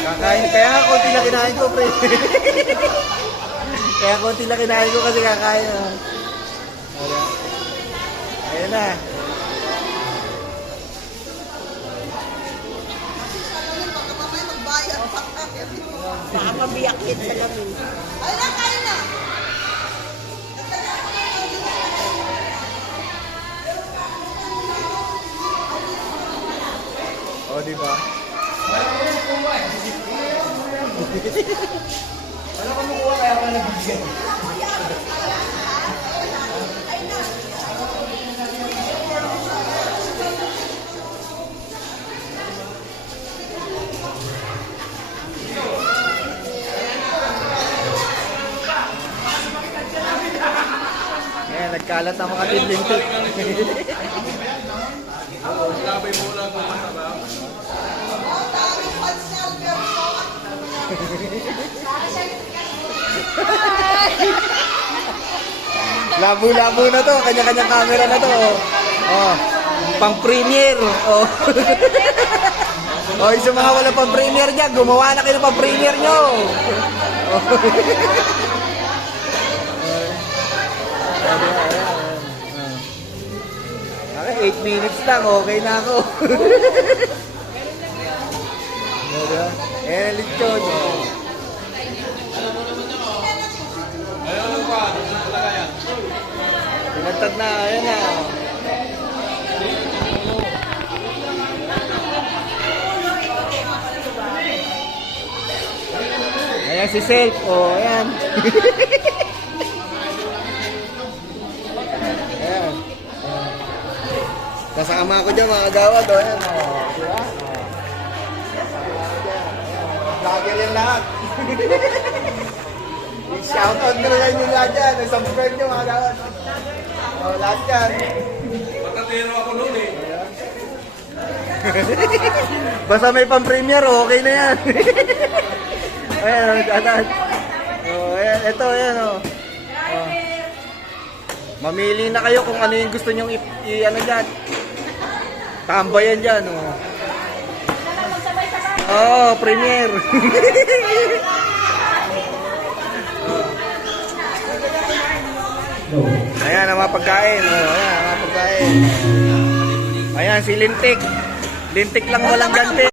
Kakain, kaya konti lang kinain ko, pre. Kaya konti lang kinain ko kasi kakain. Ayan na. Baka mabiyak yun sa lamin. Ay na, kain na! O, diba? Ano ka makuha kaya ka nabigyan? Ayan, nagkalat ang mga tinlintik. Labay mo lang kung masarap. Labo-labo na to, kanya-kanyang camera na to. Oh, pang premiere. Oh. Oh, yung mga wala pang premiere diyan, gumawa na kayo pang premiere nyo. Oh. Okay, 8 minutes lang, okay na ako. Eh, lechon. Ayun pa, wala kaya. Pinagtad na, ayan na. Ayan si Self, oh, ayan. Ayan. Kasama ko dyan mga gawad, oh, ayan, oh. Diba? Vlogger yan lahat. Shoutout nyo lang yung lahat dyan. Subscribe nyo mga gawad. Oh, lahat dyan. Matatero ako noon eh. Basta may pang-premiere, okay na yan. Ayan, ayan. Oh, ayan, ito, ayan, oh. Oh. Mamili na kayo kung ano yung gusto nyong ano dyan. Tambayan dyan, oh. Oh, premiere. Ayan ang mga pagkain. Oh, ayan ang mga pagkain. Ayan si Lintik. Lintik lang walang ganti.